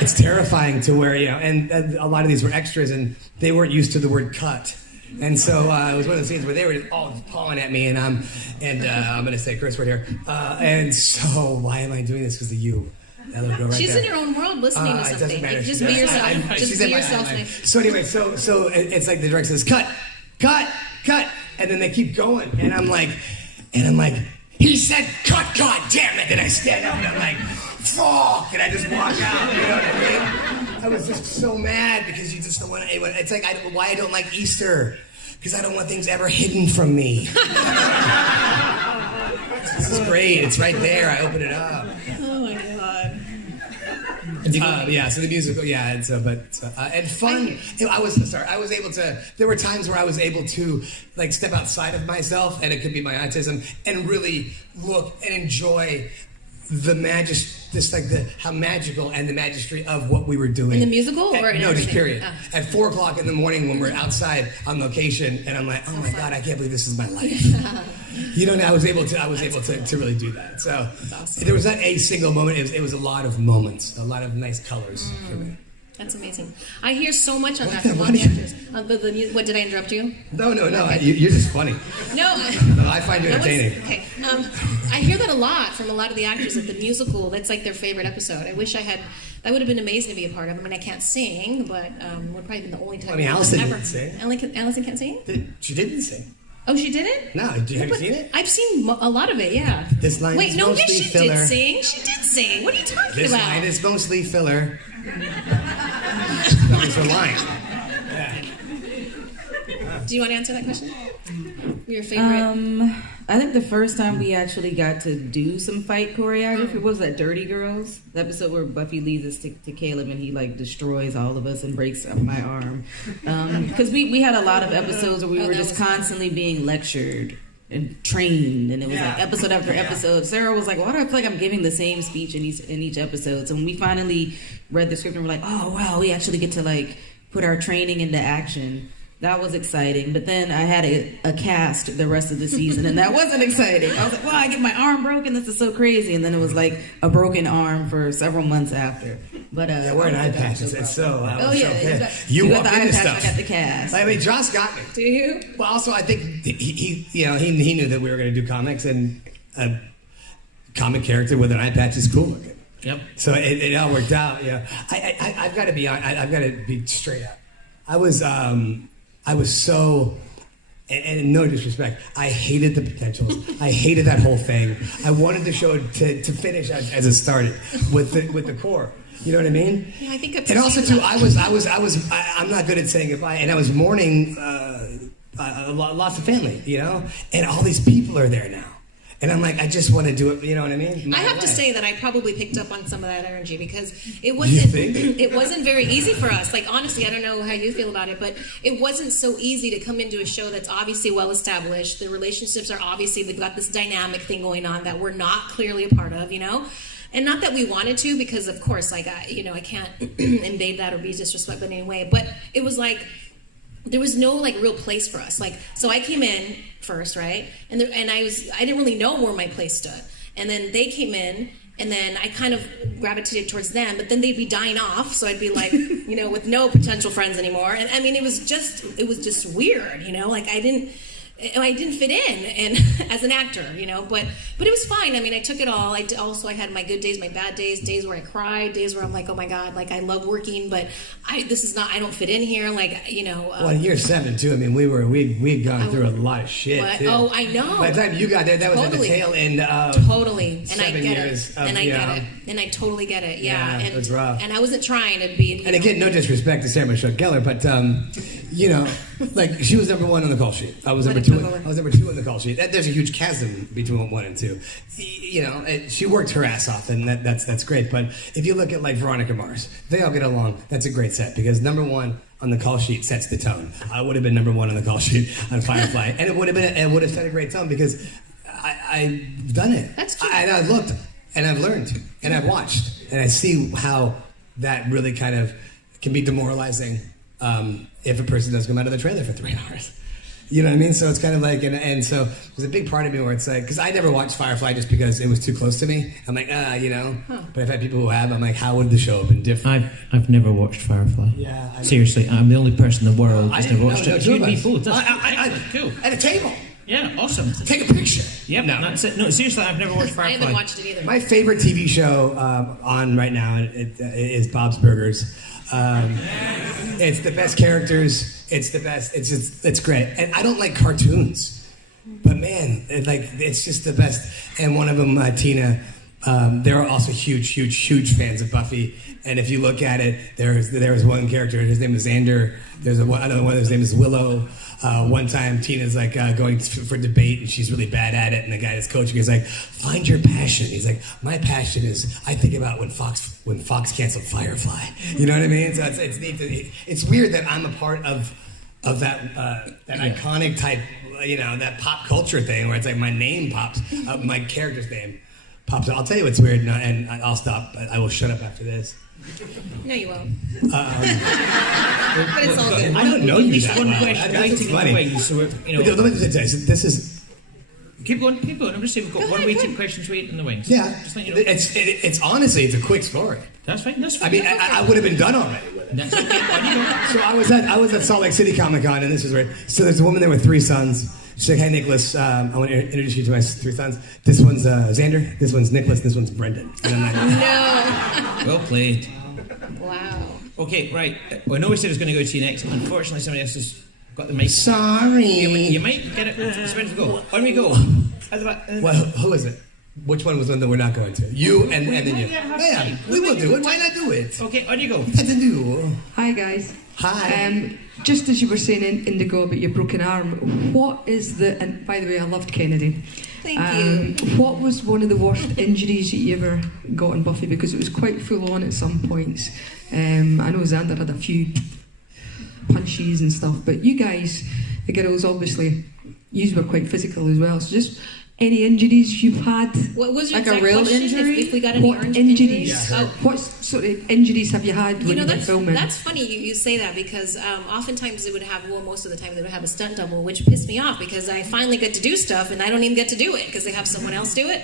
It's terrifying to where, and a lot of these were extras, and they weren't used to the word cut. And so it was one of the scenes where they were just all pawing at me, and I'm going to say a curse word here. And so why am I doing this? Because of you. She's in her own world listening to something. Just be yourself. Just be yourself. So anyway, so it's like the director says, cut, and then they keep going, and I'm like, he said cut, god damn it! And I stand up and I'm like, fuck, and I just walk out. You know what I mean? I was just so mad because you just don't want anyone. It's like why I don't like Easter, because I don't want things ever hidden from me. This is great. It's right there. I open it up. Oh my god. So the musical, and fun. I was able to. There were times where I was able to step outside of myself, and it could be my autism, and really look and enjoy the how magical and the magistry of what we were doing. In the musical, or in just period. Oh. At 4:00 in the morning when we're outside on location, and I'm like, oh my god, I can't believe this is my life. I was able to really do that. So awesome. There was not a single moment. It was a lot of moments, a lot of nice colors for me. That's amazing. I hear so much on that from all the actors. What, did I interrupt you? No. Okay. You're just funny. No, I find you entertaining. Okay. I hear that a lot from a lot of the actors that the musical, that's their favorite episode. I wish I had. That would have been amazing to be a part of. I mean, I can't sing, but would probably been the only time. Allison didn't sing. Allison can't sing? She didn't sing. Oh, she didn't? No, have you seen it? I've seen a lot of it, yeah. This line is mostly filler. Did sing. She did sing. What are you talking this about? This line is mostly filler. That was her line. Yeah. Do you want to answer that question? Your favorite? I think the first time we actually got to do some fight choreography, what was that, Dirty Girls? The episode where Buffy leads us to Caleb and he destroys all of us and breaks up my arm. Because we had a lot of episodes where we were just constantly being lectured and trained, and it was episode after episode. Sarah was like, why do I feel like I'm giving the same speech in each episode? So when we finally read the script and we're like, oh wow, we actually get to put our training into action. That was exciting. But then I had a cast the rest of the season, and that wasn't exciting. I was like, well, I get my arm broken. This is so crazy. And then it was like a broken arm for several months after. But yeah, we're an eye patches. It's so. You walk got the eye into patch. stuff. I got the cast. I mean, Josh got me. Do you? Well, also I think he knew that we were going to do comics, and a comic character with an eye patch is cool looking. Yep. So it all worked out. Yeah. I've got to be I've got to be straight up. I was so. And no disrespect, I hated the potentials. I hated that whole thing. I wanted the show to finish as it started with the core. You know what I mean? Yeah, I think. And also too, I'm not good at saying goodbye, and I was mourning lots of family, you know, and all these people are there now. And I'm like, I just want to do it. You know what I mean? I have to say that I probably picked up on some of that energy because it wasn't very easy for us. Like honestly, I don't know how you feel about it, but it wasn't so easy to come into a show that's obviously well established. The relationships are obviously they've got this dynamic thing going on that we're not clearly a part of, you know. And not that we wanted to, because of course, like I can't invade that or be disrespectful in any way. But it was like. There was no like real place for us. Like, so I came in first, right? And I didn't really know where my place stood. And then they came in, and then I kind of gravitated towards them. But then they'd be dying off, so I'd be like, you know, with no potential friends anymore. And I mean, it was just weird, you know. Like I didn't fit in, and as an actor, you know. But it was fine. I mean, I took it all. I had my good days, my bad days, days where I cried, days where I'm like, oh my god, like I love working, but I don't fit in here, like you know. Well, in year 7 too. I mean, we'd gone through a lot of shit. Too. Oh, I know. By the time you got there, that was at the tail end of totally. And 7 I get years. it. And I get it. And I totally get it. Yeah. It was rough. And I wasn't trying to be. And again, no disrespect to Sarah Michelle Gellar, but you know, like she was number 1 on the call sheet. I was number 2. I was number 2 on the call sheet. There's a huge chasm between 1 and 2. You know, she worked her ass off, and that's great. But if you look at like Veronica Mars, they all get along. That's a great set because number 1 on the call sheet sets the tone. I would have been number 1 on the call sheet on Firefly, and it would have set a great tone because I've done it. That's true. And I've looked, and I've learned, and I've watched, and I see how that really kind of can be demoralizing if a person doesn't come out of the trailer for 3 hours. You know what I mean? So it's kind of like, and so there's a big part of me where it's like, because I never watched Firefly just because it was too close to me. I'm like, you know. Huh. But I've had people who have. I'm like, how would the show have been different? I've never watched Firefly. Yeah. Seriously, I'm the only person in the world who's never watched it. You and me both. Cool. At a table. Yeah, awesome. Take a picture. Yep. No, seriously, I've never watched Firefly. I haven't watched it either. My favorite TV show on right now is Bob's Burgers. It's the best characters. It's the best. It's great. And I don't like cartoons, but man, it's just the best. And one of them, Tina, they're also huge fans of Buffy. And if you look at it, there was one character. His name is Xander. There's another one. His name is Willow. One time, Tina's like going for debate, and she's really bad at it. And the guy that's coaching is like, "Find your passion." He's like, "My passion is I think about when Fox canceled Firefly." You know what I mean? So it's neat. It's weird that I'm a part of that iconic type, you know, that pop culture thing where it's like my name pops, my character's name pops. I'll tell you what's weird, and I'll stop. I will shut up after this. No, you won't. But it's all good. I don't know you that one well. question That's waiting funny. in the wings, so you know. Let me just this is. Keep going. I'm just saying we've got one waiting questions waiting in the wings. Yeah, just let you know. It's honestly it's a quick story. That's fine. I mean, I would have been done already with it. That's okay. So I was at Salt Lake City Comic Con, and this is where. So there's a woman there with 3 sons. She's like, "Hey, Nicholas, I want to introduce you to my 3 sons. This one's Xander. This one's Nicholas. This one's Brendon." And I'm like, no. Well played. Wow. Okay, right. I know we said it was going to go to you next. Unfortunately, somebody else has got the mic. Sorry. You might get it. It's ready to go. On we go. Well, who is it? Which one was one that we're not going to? You and then you. Yeah, we will do it. Why not do it? Okay, on you go. Hi, guys. Hi. Just as you were saying in Indigo about your broken arm, what is the... And by the way, I loved Kennedy. Thank you. What was one of the worst injuries that you ever got in Buffy? Because it was quite full on at some points. I know Xander had a few punches and stuff, but you guys, the girls, obviously, you were quite physical as well. So just any injuries you've had? What was your like a real question? injury? If we got any injuries? Yeah, What's sort of injuries have you had when you've been filming? That's funny you say that, because oftentimes they would have, well, most of the time they would have a stunt double, which pissed me off because I finally get to do stuff and I don't even get to do it because they have someone else do it.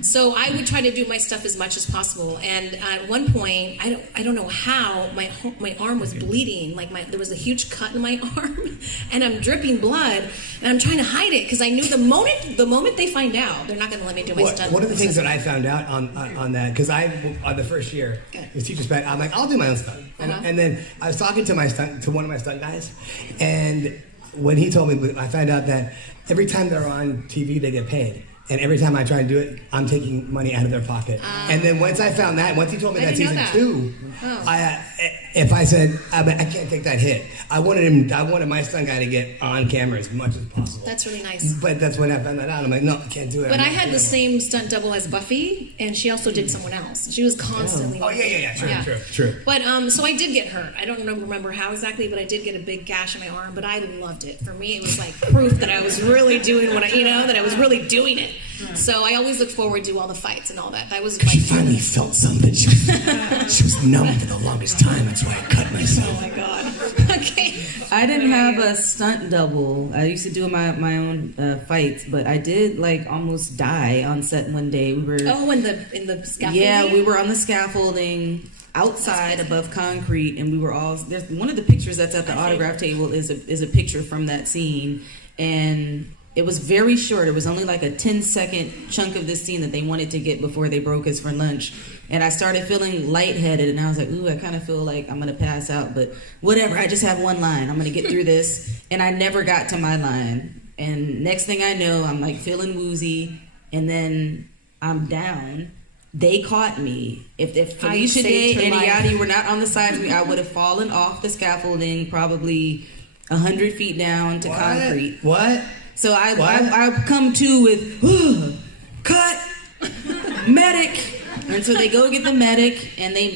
So I would try to do my stuff as much as possible. And at one point, I don't know how, my arm was bleeding. Like there was a huge cut in my arm, and I'm dripping blood, and I'm trying to hide it because I knew the moment they find out, they're not going to let me do my stunt. One of the things that I found out on that, because on the first year, his teacher's pet, I'm like, I'll do my own stunt. And then I was talking to one of my stunt guys, and when he told me, I found out that every time they're on TV, they get paid. And every time I try and do it, I'm taking money out of their pocket. And then once I found that, once he told me that season 2, if I said, I can't take that hit. I wanted my stunt guy to get on camera as much as possible. That's really nice. But that's when I found that out. I'm like, no, I can't do it. But I had the same stunt double as Buffy, and she also did someone else. She was constantly. Oh yeah, true. But so I did get hurt. I don't remember how exactly, but I did get a big gash in my arm. But I loved it. For me, it was like proof that I was really doing that I was really doing it. So I always look forward to all the fights and all that. That was my. She finally felt something. She was numb for the longest time. That's why I cut myself. Oh my god. Okay. I didn't have a stunt double. I used to do my own fights, but I did almost die on set one day. We were in the scaffolding. Yeah, we were on the scaffolding outside above concrete, and we were all. There's one of the pictures that's at the autograph table is a picture from that scene, and it was very short. It was only like a 10-second chunk of this scene that they wanted to get before they broke us for lunch. And I started feeling lightheaded, and I was like, ooh, I kind of feel like I'm going to pass out, but whatever, I just have one line. I'm going to get through this. And I never got to my line. And next thing I know, I'm like feeling woozy, and then I'm down. They caught me. If Felicia Day and Iyari were not on the side of me, I would have fallen off the scaffolding probably 100 feet down to concrete. What? So I come to with, cut, medic. And so they go get the medic, and they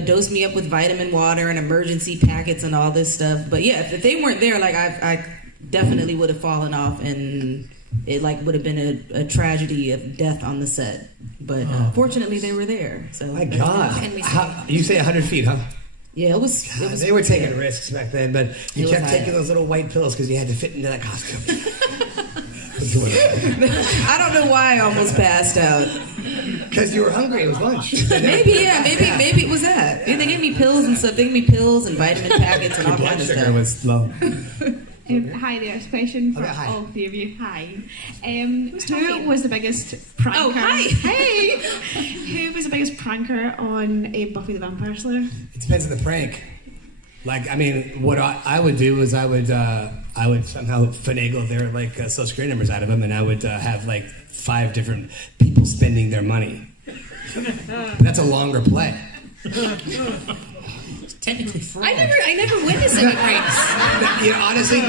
dose me up with vitamin water and emergency packets and all this stuff. But yeah, if they weren't there, I definitely would have fallen off, and it would have been a tragedy of death on the set. But fortunately they were there. So my God, you say 100 feet, huh? Yeah, it was. They were taking risks back then, but you kept taking those little white pills because you had to fit into that costume. I don't know why I almost passed out. Because you were hungry. It was lunch. Maybe it was that. They gave me pills and stuff. They gave me pills and vitamin packets and all kinds of stuff. Your blood sugar was low. Hi there, it's a question for all three of you. Hi. Who was the biggest pranker? Oh, hi. Hey! Who was the biggest pranker on Buffy the Vampire Slayer? It depends on the prank. What I would do is I would somehow finagle their social security numbers out of them, and I would have 5 different people spending their money. That's a longer play. Technically fraud. I never witnessed any pranks. Honestly,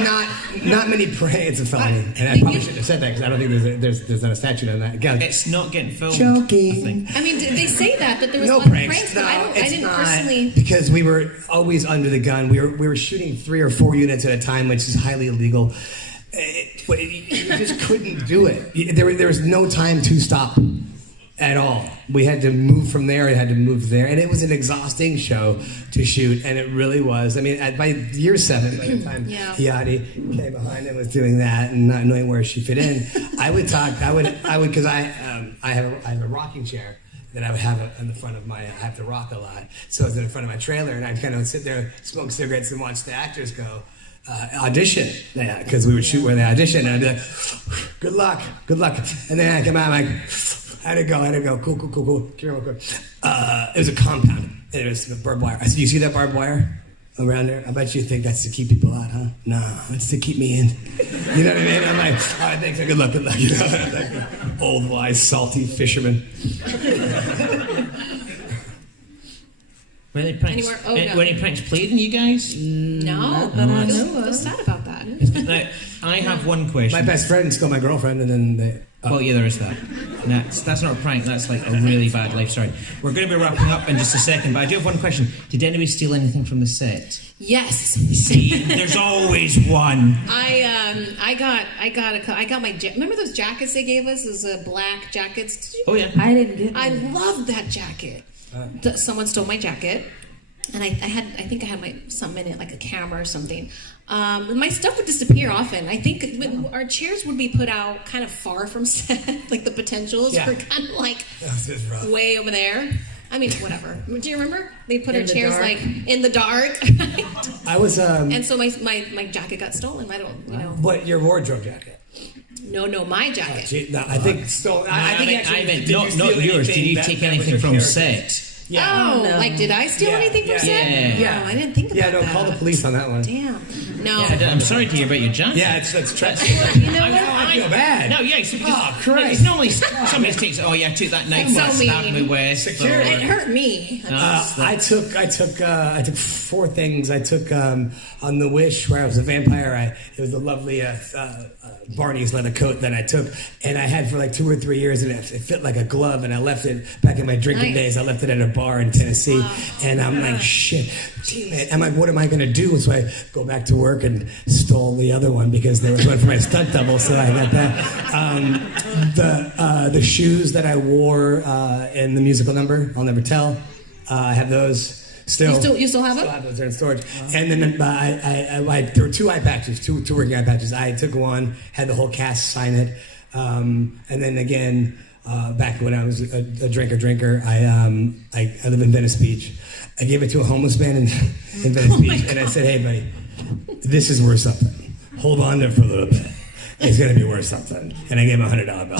not many pranks. It's a felony, and I probably shouldn't have said that because I don't think there's not a statute on that. Again, it's not getting filmed. Joking. I mean, they say that, but there was no one pranks. But I didn't not, personally. Because we were always under the gun. We were shooting 3 or 4 units at a time, which is highly illegal. You just couldn't do it. There was no time to stop. At all. We had to move from there, we had to move there, and it was an exhausting show to shoot, and it really was. By year 7, by the time Iyari came behind and was doing that and not knowing where she fit in, I would because I have a rocking chair that I would have in the front of I have to rock a lot, so I was in the front of my trailer, and I'd kind of sit there, smoke cigarettes, and watch the actors go audition, because we would shoot where they audition, and I'd be like, good luck, and then I come out, I'm like, I had to go. Cool. Come here real quick. It was a compound. It was barbed wire. I said, you see that barbed wire around there? I bet you think that's to keep people out, huh? No, it's to keep me in. You know what I mean? I'm like, all right, thanks. Good luck. You know, old, wise, salty fisherman. Were any pranks played in you guys? No. What's sad about that? I have one question. My best friend stole my girlfriend, and then they... Well, yeah, there is that. That's not a prank. That's a really bad life story. We're going to be wrapping up in just a second, but I do have one question. Did anybody steal anything from the set? Yes. See, there's always one. I got my remember those jackets they gave us? Those black jackets. Oh yeah. I didn't get them. I loved that jacket. someone stole my jacket. And I think I had something in it, like a camera or something. My stuff would disappear often. I think our chairs would be put out kind of far from set, like the potentials were kind of like way over there. I mean, whatever. Do you remember? They put our chairs like in the dark. I was. And so my jacket got stolen. I don't, What, your wardrobe jacket? No, my jacket. No, I think stolen. I think actually. Not yours. Did you take anything from set? Yeah. Oh, like did I steal anything from set? Yeah. No, I didn't think about that. Yeah, no, call the police on that one. Damn. No. Yeah, I'm sorry to hear about your jacket. Yeah, it's tragic. You know what? I feel bad. No, yeah. So Christ. It's normally somebody takes. Oh yeah, I took that knife that stabbed me with. Security. It hurt me. I took 4 things. I took on the Wish where I was a vampire. It was the lovely Barney's leather coat that I took, and I had for like 2 or 3 years, and it fit like a glove. And I left it back in my drinking days. I left it at a bar in Tennessee, and I'm like, shit. I'm like, what am I going to do? So I go back to work and stole the other one because there was one for my stunt double, so I got that. The shoes that I wore in the musical number, I'll never tell. I have those still. You still have them? Still have those. They're in storage. And then there were 2 eye patches, two working eye patches. I took one, had the whole cast sign it, and then again. Back when I was a drinker, I live in Venice Beach. I gave it to a homeless man in Venice Beach, and I said, "Hey, buddy, this is worth something. Hold on to it for a little bit. It's gonna be worth something." And I gave him a $100 bill.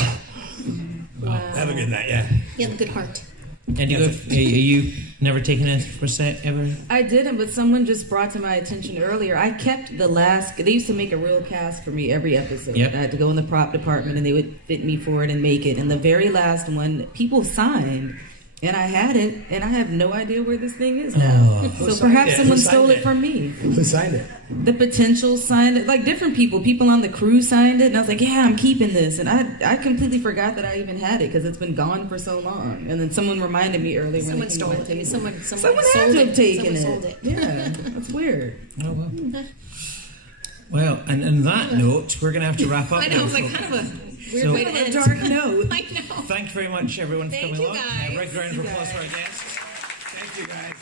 Wow. Have a good night, yeah. You have a good heart. Indigo, are you never taken a for set ever? I didn't, but someone just brought to my attention earlier. I kept the last. They used to make a real cast for me every episode. Yep. I had to go in the prop department, and they would fit me for it and make it. And the very last one, people signed, and I had it, and I have no idea where this thing is now. So perhaps someone stole it from me. Who signed it? The potential signed it, like different people. People on the crew signed it, and I was like, "Yeah, I'm keeping this." And I completely forgot that I even had it because it's been gone for so long. And then someone reminded me earlier when Someone stole it. Someone had sold to it. have taken Someone it. sold it. Yeah, that's weird. Oh well. Well, and on that note, we're going to have to wrap up. I know, it was like kind of a weird way to end. Dark note. I know. Thank you very much, everyone, for coming along. Guys. A big round of applause for our guests. Thank you, guys.